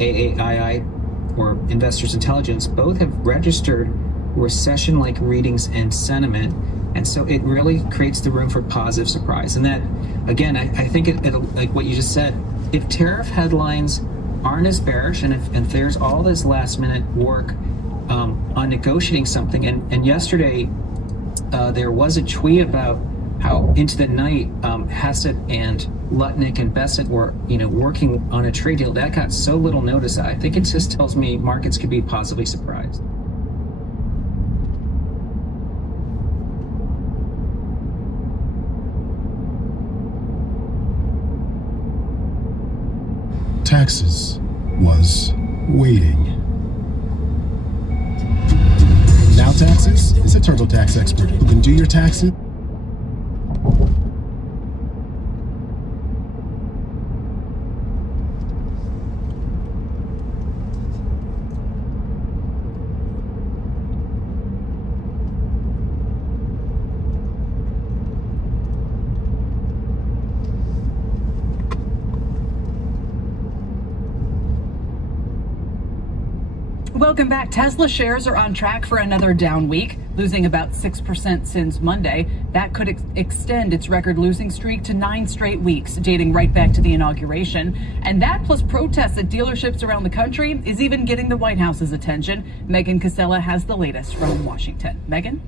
AAII, or Investors Intelligence, both have registered recession-like readings and sentiment. And so it really creates the room for positive surprise. And that, again, I think like what you just said, if tariff headlines aren't as bearish, and if there's all this last-minute work on negotiating something, and yesterday there was a tweet about how into the night Hassett and Lutnick and Bessent were, working on a trade deal that got so little notice. I think it just tells me markets could be positively surprised. Texas was waiting. Now Taxes is a TurboTax expert who can do your taxes. Welcome back. Tesla shares are on track for another down week, losing about 6% since Monday. That could extend its record losing streak to 9 straight weeks, dating right back to the inauguration. And that, plus protests at dealerships around the country, is even getting the White House's attention. Megan Casella has the latest from Washington. Megan?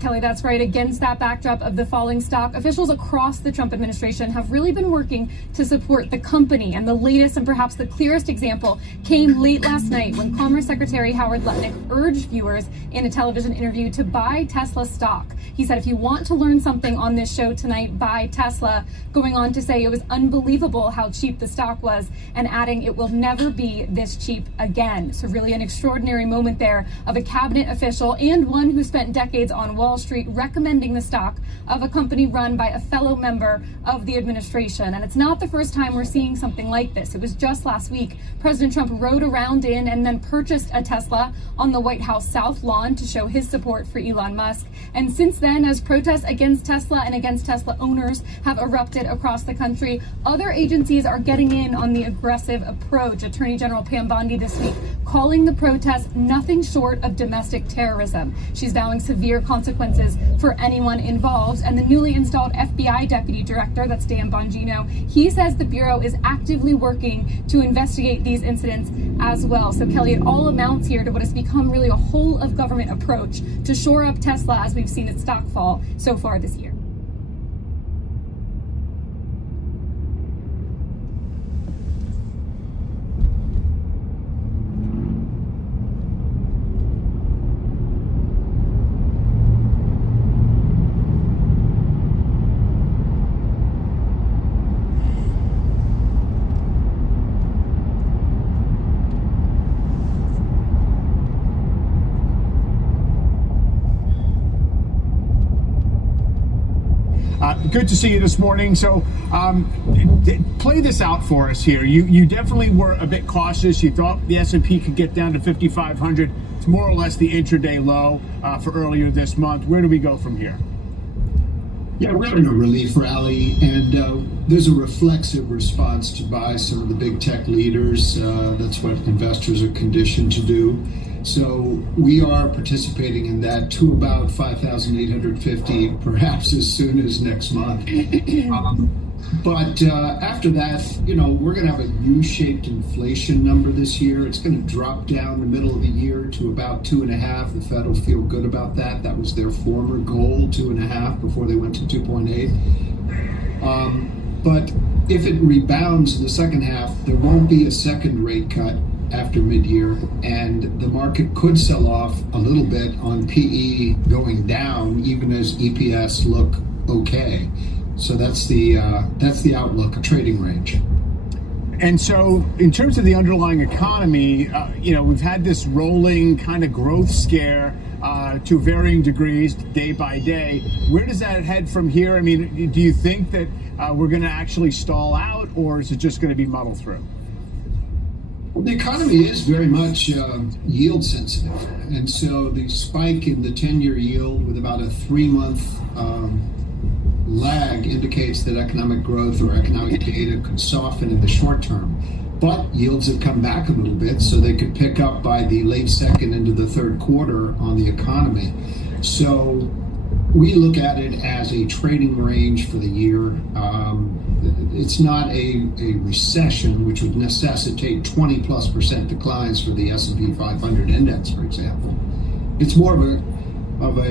Kelly, that's right. Against that backdrop of the falling stock, officials across the Trump administration have really been working to support the company. And the latest and perhaps the clearest example came late last night when Commerce Secretary Howard Lutnick urged viewers in a television interview to buy Tesla stock. He said, if you want to learn something on this show tonight, buy Tesla, going on to say it was unbelievable how cheap the stock was and adding it will never be this cheap again. So really an extraordinary moment there of a cabinet official and one who spent decades on Wall Street recommending the stock of a company run by a fellow member of the administration. And it's not the first time we're seeing something like this. It was just last week. President Trump rode around in and then purchased a Tesla on the White House South Lawn to show his support for Elon Musk. And since then, as protests against Tesla and against Tesla owners have erupted across the country, other agencies are getting in on the aggressive approach. Attorney General Pam Bondi this week calling the protests nothing short of domestic terrorism. She's vowing severe consequences for anyone involved. And the newly installed FBI deputy director, that's Dan Bongino, he says the Bureau is actively working to investigate these incidents as well. So Kelly, it all amounts here to what has become really a whole of government approach to shore up Tesla as we've seen its stock fall so far this year. Good to see you this morning. So play this out for us here. You definitely were a bit cautious. You thought the S&P could get down to 5,500. It's more or less the intraday low for earlier this month. Where do we go from here? Yeah, we're having a relief rally, and there's a reflexive response to buy some of the big tech leaders. That's what investors are conditioned to do. So we are participating in that to about 5,850, perhaps as soon as next month. But after that, we're going to have a U-shaped inflation number this year. It's going to drop down the middle of the year to about 2.5. The Fed will feel good about that. That was their former goal, 2.5, before they went to 2.8. But if it rebounds in the second half, there won't be a second rate cut after mid-year, and the market could sell off a little bit on PE going down, even as EPS look okay. So that's the outlook, a trading range. And so in terms of the underlying economy, we've had this rolling kind of growth scare to varying degrees day by day. Where does that head from here? I mean, do you think that we're going to actually stall out, or is it just going to be muddled through? Well, the economy is very much yield sensitive. And so the spike in the 10-year yield with about a 3-month lag indicates that economic growth or economic data could soften in the short term. but yields have come back a little bit, so they could pick up by the late second into the third quarter on the economy. So we look at it as a trading range for the year. It's not a recession, which would necessitate 20+% declines for the S&P 500 index, for example. It's more of a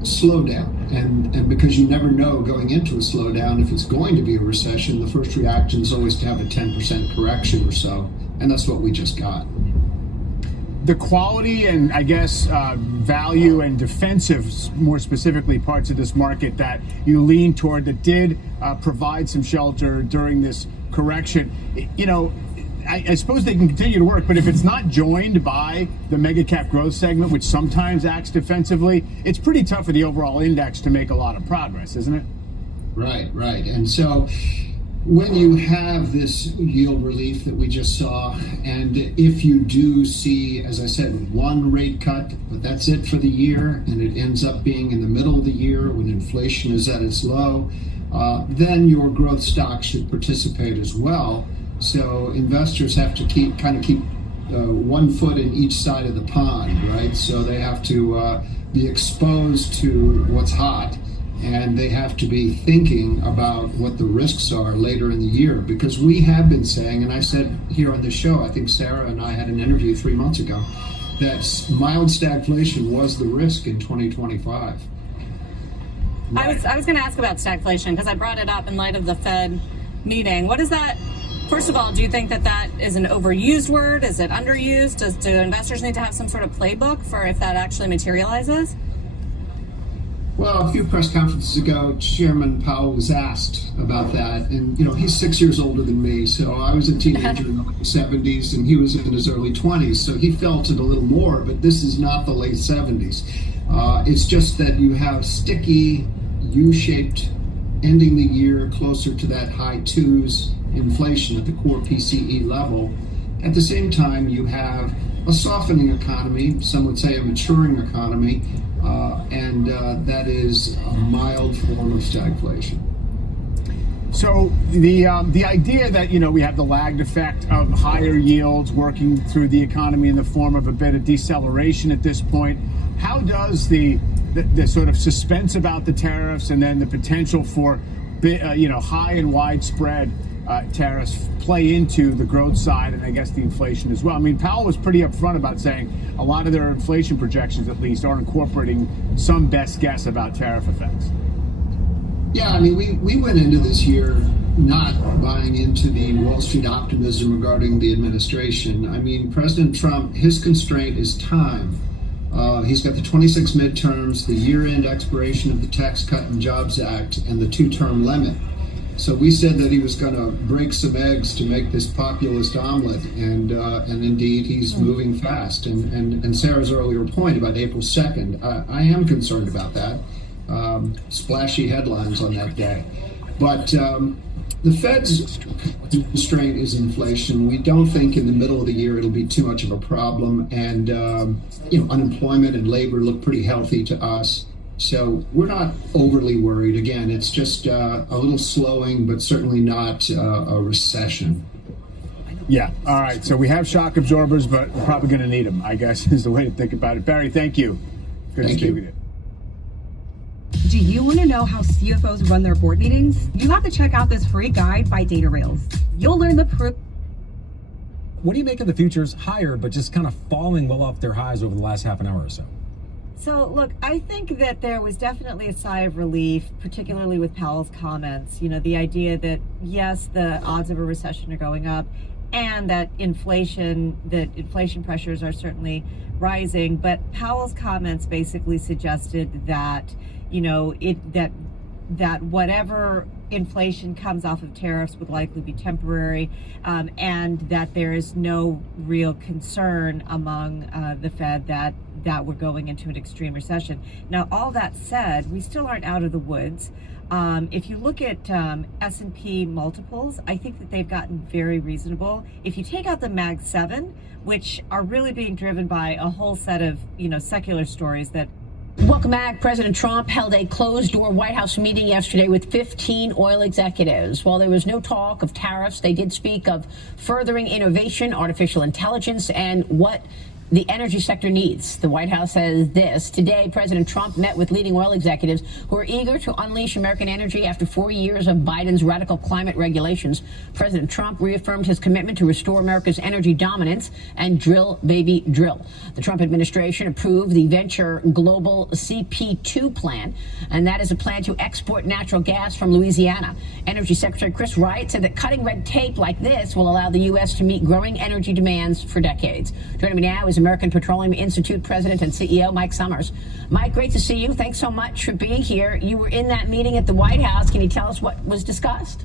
slowdown, and because you never know going into a slowdown if it's going to be a recession, the first reaction is always to have a 10% correction or so, and that's what we just got. The quality and I guess value and defensive, more specifically, parts of this market that you lean toward that did provide some shelter during this correction, you know, I suppose they can continue to work, but if it's not joined by the mega cap growth segment, which sometimes acts defensively, it's pretty tough for the overall index to make a lot of progress, isn't it? Right. And so when you have this yield relief that we just saw, and if you do see, as I said, one rate cut, but that's it for the year, and it ends up being in the middle of the year when inflation is at its low, then your growth stocks should participate as well. So investors have to keep one foot in each side of the pond, right? So they have to be exposed to what's hot, and they have to be thinking about what the risks are later in the year, because we have been saying, and I said here on this show, I think Sarah and I had an interview 3 months ago, that mild stagflation was the risk in 2025. Right. I was going to ask about stagflation because I brought it up in light of the Fed meeting. What is that? First of all, do you think that is an overused word? Is it underused? Do investors need to have some sort of playbook for if that actually materializes? Well, a few press conferences ago, Chairman Powell was asked about that. And, you know, he's 6 years older than me. So I was a teenager in the late 70s and he was in his early 20s. So he felt it a little more, but this is not the late 70s. It's just that you have sticky, U-shaped ending the year closer to that high twos inflation at the core PCE level. At the same time, you have a softening economy, some would say a maturing economy, and that is a mild form of stagflation. So the idea that, you know, we have the lagged effect of higher yields working through the economy in the form of a bit of deceleration at this point, how does the sort of suspense about the tariffs and then the potential for high and widespread tariffs play into the growth side and I guess the inflation as well? I mean, Powell was pretty upfront about saying a lot of their inflation projections, at least, are incorporating some best guess about tariff effects. Yeah, I mean, we went into this year not buying into the Wall Street optimism regarding the administration. I mean, President Trump, his constraint is time. He's got the 26 midterms, the year-end expiration of the Tax Cut and Jobs Act, and the 2-term limit. So we said that he was going to break some eggs to make this populist omelet, and indeed he's moving fast. And Sarah's earlier point about April 2nd, I am concerned about that. Splashy headlines on that day. But the Fed's constraint is inflation. We don't think in the middle of the year it'll be too much of a problem, and unemployment and labor look pretty healthy to us. So we're not overly worried. Again, it's just a little slowing, but certainly not a recession. Yeah. All right. So we have shock absorbers, but we're probably going to need them, I guess, is the way to think about it. Barry, thank you. Good to speak with you. Do you want to know how CFOs run their board meetings? You have to check out this free guide by Data Rails. You'll learn the proof. What do you make of the futures higher, but just kind of falling well off their highs over the last half an hour or so? So, look, I think that there was definitely a sigh of relief, particularly with Powell's comments. You know, the idea that, yes, the odds of a recession are going up and that inflation pressures are certainly rising. But Powell's comments basically suggested that, you know, that whatever inflation comes off of tariffs would likely be temporary, and that there is no real concern among the Fed that we're going into an extreme recession. Now, all that said, we still aren't out of the woods. If you look at S&P multiples, I think that they've gotten very reasonable. If you take out the Mag 7, which are really being driven by a whole set of, secular stories that Welcome back. President Trump held a closed-door White House meeting yesterday with 15 oil executives. While there was no talk of tariffs, they did speak of furthering innovation, artificial intelligence, and what the energy sector needs. The White House says this. Today, President Trump met with leading oil executives who are eager to unleash American energy after 4 years of Biden's radical climate regulations. President Trump reaffirmed his commitment to restore America's energy dominance and drill, baby, drill. The Trump administration approved the Venture Global CP2 plan, and that is a plan to export natural gas from Louisiana. Energy Secretary Chris Wright said that cutting red tape like this will allow the U.S. to meet growing energy demands for decades. Joining me now is American Petroleum Institute President and CEO Mike Summers. Mike, great to see you. Thanks so much for being here. You were in that meeting at the White House. Can you tell us what was discussed?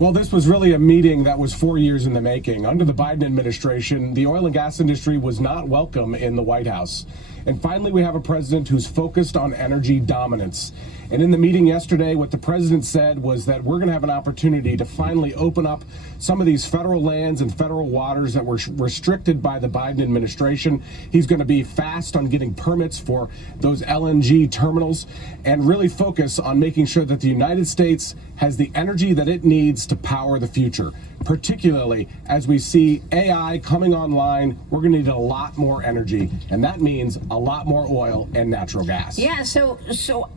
Well, this was really a meeting that was 4 years in the making. Under the Biden administration, the oil and gas industry was not welcome in the White House. And finally, we have a president who's focused on energy dominance. And in the meeting yesterday, what the president said was that we're going to have an opportunity to finally open up some of these federal lands and federal waters that were restricted by the Biden administration. He's going to be fast on getting permits for those LNG terminals and really focus on making sure that the United States has the energy that it needs to power the future. Particularly as we see AI coming online, we're going to need a lot more energy, and that means a lot more oil and natural gas. Yeah, so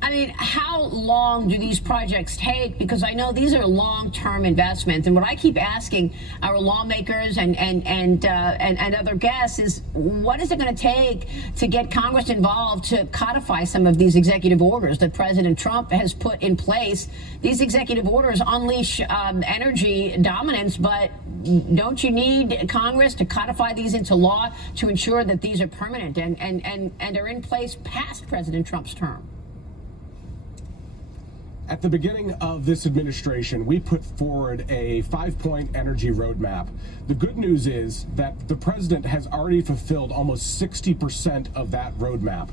I mean, how long do these projects take? Because I know these are long-term investments, and what I keep asking our lawmakers and other guests is, what is it going to take to get Congress involved to codify some of these executive orders that President Trump has put in place? These executive orders unleash energy dominance, but don't you need Congress to codify these into law to ensure that these are permanent and are in place past President Trump's term? At the beginning of this administration, we put forward a 5-point energy roadmap. The good news is that the president has already fulfilled almost 60% of that roadmap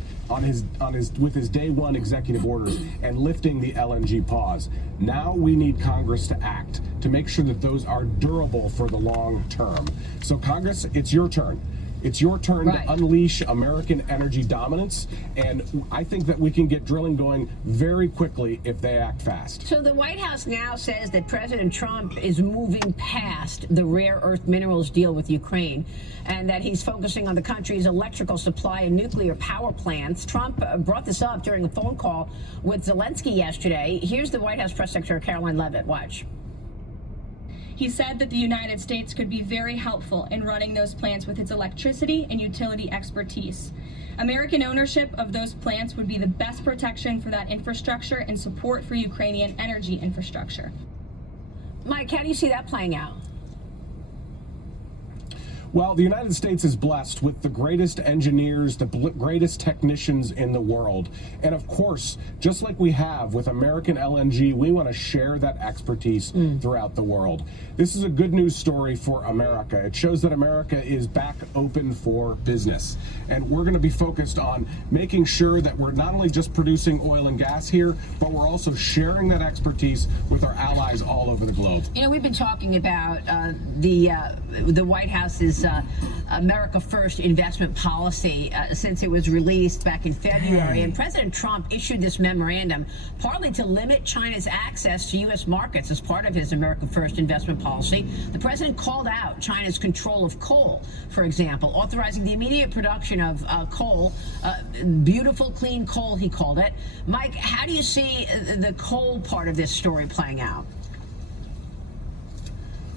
with his day one executive orders and lifting the LNG pause. Now we need Congress to act to make sure that those are durable for the long term. So Congress, it's your turn. It's your turn to unleash American energy dominance, and I think that we can get drilling going very quickly if they act fast. So the White House now says that President Trump is moving past the rare earth minerals deal with Ukraine, and that he's focusing on the country's electrical supply and nuclear power plants. Trump brought this up during a phone call with Zelensky yesterday. Here's the White House Press Secretary Caroline Leavitt. Watch. He said that the United States could be very helpful in running those plants with its electricity and utility expertise. American ownership of those plants would be the best protection for that infrastructure and support for Ukrainian energy infrastructure. Mike, how do you see that playing out? Well, the United States is blessed with the greatest engineers, the greatest technicians in the world. And of course, just like we have with American LNG, we want to share that expertise throughout the world. This is a good news story for America. It shows that America is back open for business. And we're going to be focused on making sure that we're not only just producing oil and gas here, but we're also sharing that expertise with our allies all over the globe. You know, we've been talking about the White House's America First investment policy since it was released back in February. And President Trump issued this memorandum partly to limit China's access to U.S. markets as part of his America First investment policy. The president called out China's control of coal, for example, authorizing the immediate production of coal, beautiful, clean coal, he called it. Mike, how do you see the coal part of this story playing out?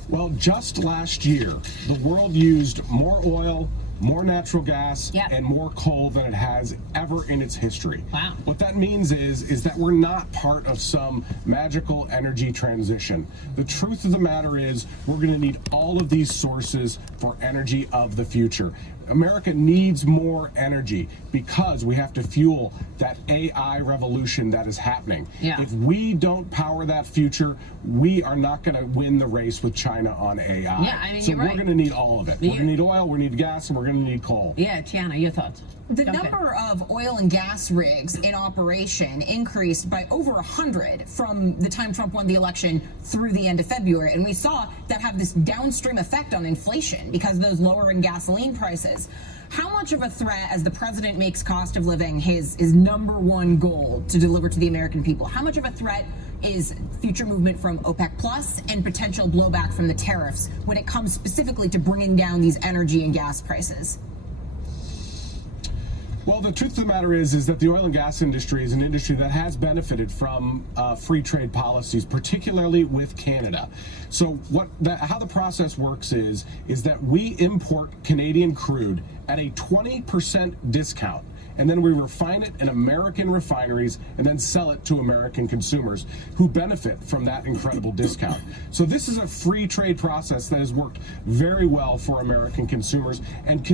Well, just last year, the world used more oil, more natural gas, and more coal than it has ever in its history. Wow. What that means is that we're not part of some magical energy transition. The truth of the matter is we're going to need all of these sources for energy of the future. America needs more energy because we have to fuel that AI revolution that is happening. Yeah. If we don't power that future, we are not going to win the race with China on AI. Yeah, I mean, so you're we're right. going to need all of it. We're going to need oil, we're going to need gas, and we're going to need coal. Yeah, Tiana, your thoughts? The number of oil and gas rigs in operation increased by over 100 from the time Trump won the election through the end of February. And we saw that have this downstream effect on inflation because of those lowering gasoline prices. How much of a threat, as the president makes cost of living his #1 goal to deliver to the American people, how much of a threat is future movement from OPEC Plus and potential blowback from the tariffs when it comes specifically to bringing down these energy and gas prices? Well, the truth of the matter is that the oil and gas industry is an industry that has benefited from free trade policies, particularly with Canada. So how the process works is that we import Canadian crude at a 20% discount, and then we refine it in American refineries and then sell it to American consumers who benefit from that incredible discount. So this is a free trade process that has worked very well for American consumers and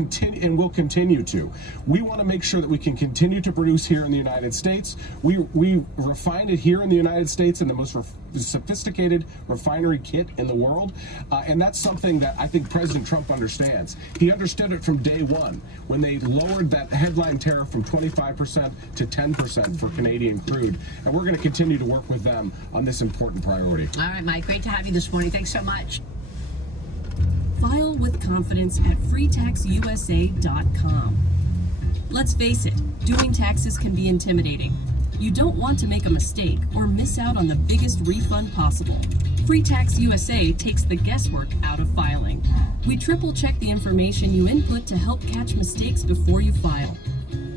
will continue to. We want to make sure that we can continue to produce here in the United States. We refine it here in the United States in the most sophisticated refinery kit in the world, and that's something that I think President Trump understands. He understood it from day one when they lowered that headline tariff from 25% to 10% for Canadian crude, and we're going to continue to work with them on this important priority. All right, Mike, great to have you this morning. Thanks so much. File with confidence at freetaxusa.com. Let's face it, doing taxes can be intimidating. You don't want to make a mistake or miss out on the biggest refund possible. Free Tax USA takes the guesswork out of filing. We triple-check the information you input to help catch mistakes before you file.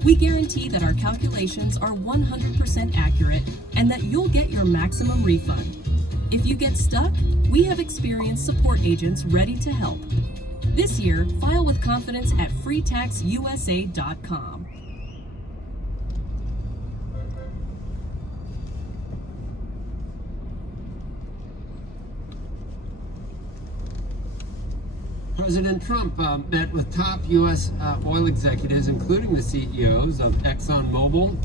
We guarantee that our calculations are 100% accurate and that you'll get your maximum refund. If you get stuck, we have experienced support agents ready to help. This year, file with confidence at freetaxusa.com. President Trump met with top U.S. oil executives, including the CEOs of ExxonMobil,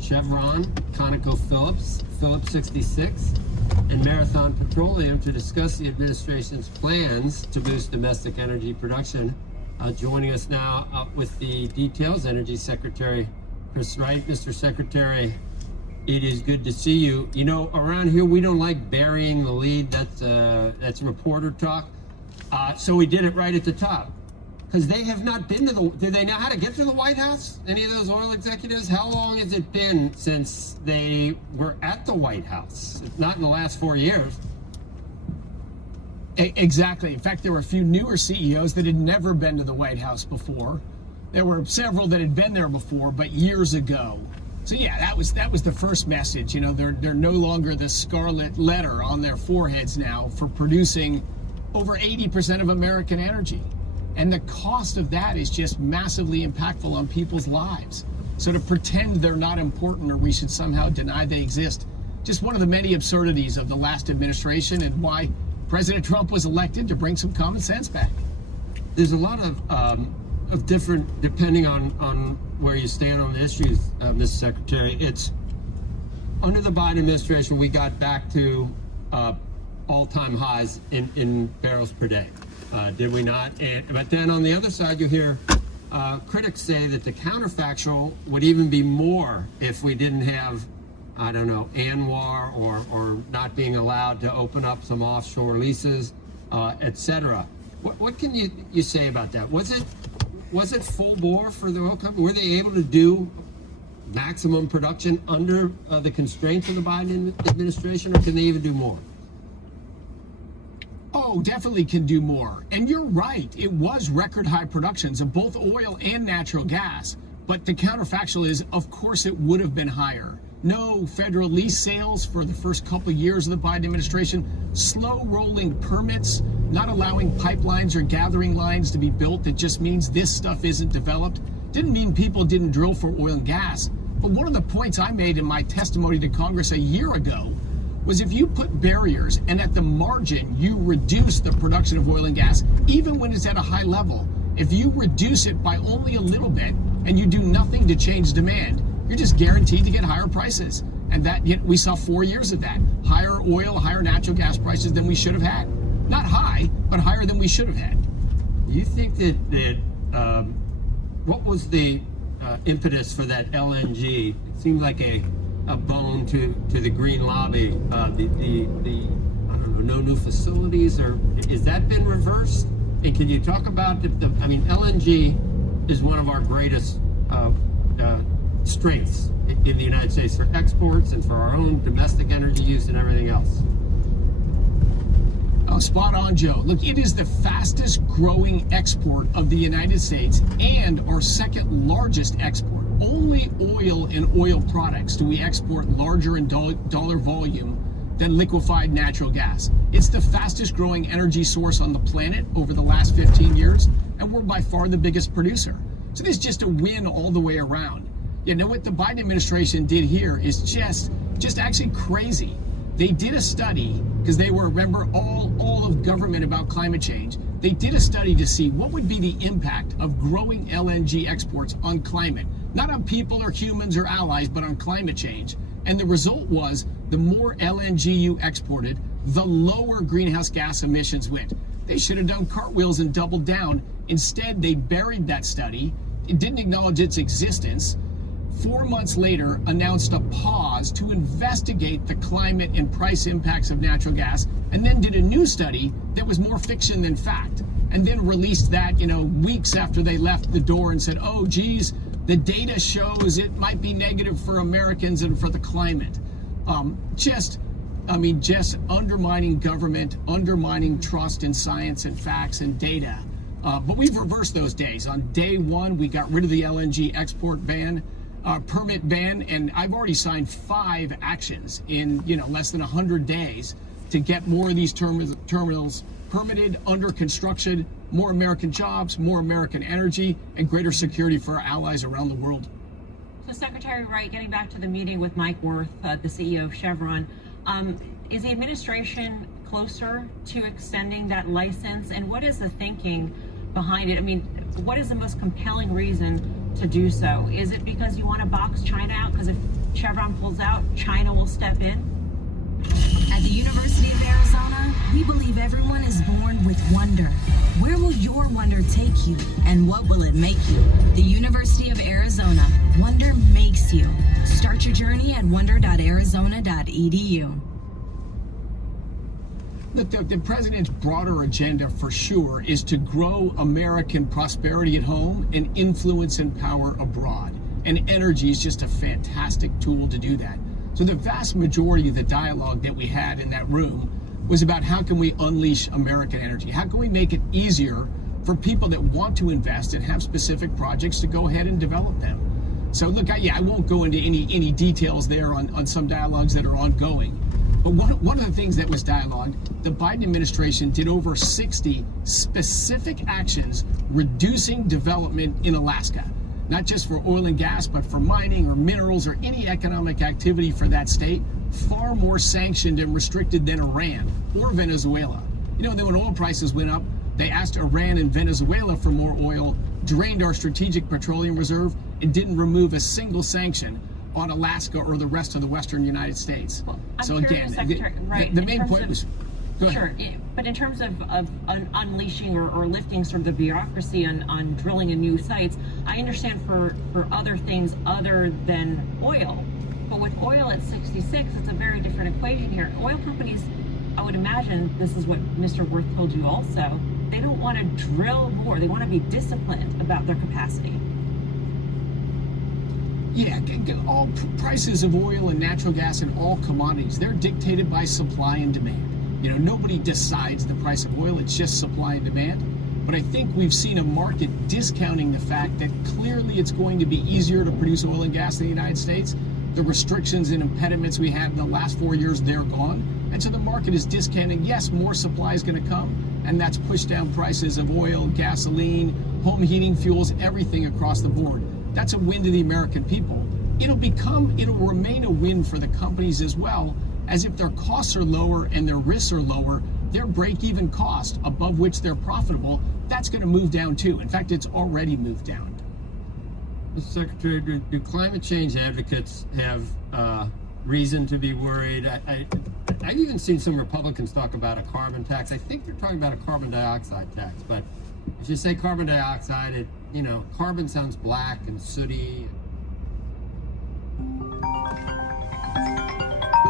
Chevron, ConocoPhillips, Phillips 66, and Marathon Petroleum to discuss the administration's plans to boost domestic energy production. Joining us now with the details, Energy Secretary Chris Wright. Mr. Secretary, it is good to see you. You know, around here we don't like burying the lead. That's reporter talk. So we did it right at the top, because they have not been to do they know how to get to the White House? Any of those oil executives? How long has it been since they were at the White House? Not in the last 4 years. Exactly. In fact, there were a few newer CEOs that had never been to the White House before. There were several that had been there before, but years ago. So yeah, that was the first message. You know, they're no longer the scarlet letter on their foreheads now for producing over 80% of American energy. And the cost of that is just massively impactful on people's lives. So to pretend they're not important or we should somehow deny they exist, just one of the many absurdities of the last administration and why President Trump was elected, to bring some common sense back. There's a lot of different, depending on where you stand on the issues, Mr. Secretary. It's under the Biden administration, we got back to all-time highs in barrels per day. Did we not? But then on the other side, you hear critics say that the counterfactual would even be more if we didn't have, I don't know, ANWR or not being allowed to open up some offshore leases, etc. What can you say about that? Was it full bore for the oil company? Were they able to do maximum production under the constraints of the Biden administration, or can they even do more? Oh, definitely can do more. And you're right, it was record high productions of both oil and natural gas. But the counterfactual is, of course, it would have been higher. No federal lease sales for the first couple of years of the Biden administration, slow rolling permits, not allowing pipelines or gathering lines to be built. That just means this stuff isn't developed. Didn't mean people didn't drill for oil and gas. But one of the points I made in my testimony to Congress a year ago was if you put barriers and at the margin you reduce the production of oil and gas, even when it's at a high level, if you reduce it by only a little bit and you do nothing to change demand, you're just guaranteed to get higher prices. And that, we saw 4 years of that. Higher oil, higher natural gas prices than we should have had. Not high, but higher than we should have had. Do you think that what was the impetus for that LNG? It seemed like a bone to the green lobby, the I don't know, no new facilities, or has that been reversed? And can you talk about LNG is one of our greatest strengths in the United States for exports and for our own domestic energy use and everything else. Oh, spot on, Joe. Look, it is the fastest growing export of the United States and our second largest export. Only oil and oil products do we export larger in dollar volume than liquefied natural gas. It's the fastest growing energy source on the planet over the last 15 years, and we're by far the biggest producer. So this is just a win all the way around. You know what the Biden administration did here is just actually crazy. They did a study, because they were, remember, all of government about climate change. They did a study to see what would be the impact of growing LNG exports on climate. Not on people or humans or allies, but on climate change. And the result was the more LNG you exported, the lower greenhouse gas emissions went. They should have done cartwheels and doubled down. Instead, they buried that study. It didn't acknowledge its existence. 4 months later, announced a pause to investigate the climate and price impacts of natural gas, and then did a new study that was more fiction than fact, and then released that, weeks after they left the door and said, oh, geez, the data shows it might be negative for Americans and for the climate. Just undermining government, undermining trust in science and facts and data. But we've reversed those days. On day one, we got rid of the LNG export ban. Permit ban, and I've already signed 5 actions in less than 100 days to get more of these terminals permitted, under construction, more American jobs, more American energy, and greater security for our allies around the world. So Secretary Wright, getting back to the meeting with Mike Wirth, the CEO of Chevron, is the administration closer to extending that license, and what is the thinking behind it? I mean, what is the most compelling reason to do so? Is it because you want to box China out? Because if Chevron pulls out, China will step in? At the University of Arizona, we believe everyone is born with wonder. Where will your wonder take you, and what will it make you? The University of Arizona. Wonder makes you. Start your journey at wonder.arizona.edu. Look, the president's broader agenda for sure is to grow American prosperity at home and influence and power abroad. And energy is just a fantastic tool to do that. So the vast majority of the dialogue that we had in that room was about how can we unleash American energy? How can we make it easier for people that want to invest and have specific projects to go ahead and develop them? So look, I won't go into any details there on some dialogues that are ongoing. But one of the things that was dialogued, the Biden administration did over 60 specific actions reducing development in Alaska, not just for oil and gas, but for mining or minerals or any economic activity for that state, far more sanctioned and restricted than Iran or Venezuela. Then when oil prices went up, they asked Iran and Venezuela for more oil, drained our strategic petroleum reserve, and didn't remove a single sanction on Alaska or the rest of the western United States. Well, so again, the main point was, go ahead. Sure, but in terms of unleashing or lifting sort of the bureaucracy on drilling in new sites, I understand for other things other than oil. But with oil at 66, it's a very different equation here. Oil companies, I would imagine, this is what Mr. Wirth told you also, they don't want to drill more. They want to be disciplined about their capacity. Yeah, all prices of oil and natural gas and all commodities, they're dictated by supply and demand. Nobody decides the price of oil, it's just supply and demand. But I think we've seen a market discounting the fact that clearly it's going to be easier to produce oil and gas in the United States. The restrictions and impediments we had in the last 4 years, they're gone. And so the market is discounting, yes, more supply is going to come, and that's pushed down prices of oil, gasoline, home heating fuels, everything across the board. That's a win to the American people. It'll remain a win for the companies as well, as if their costs are lower and their risks are lower, their break-even cost above which they're profitable, that's going to move down too. In fact, it's already moved down. Mr. Secretary, do climate change advocates have reason to be worried? I've even seen some Republicans talk about a carbon tax. I think they're talking about a carbon dioxide tax, but if you say carbon dioxide, carbon sounds black and sooty.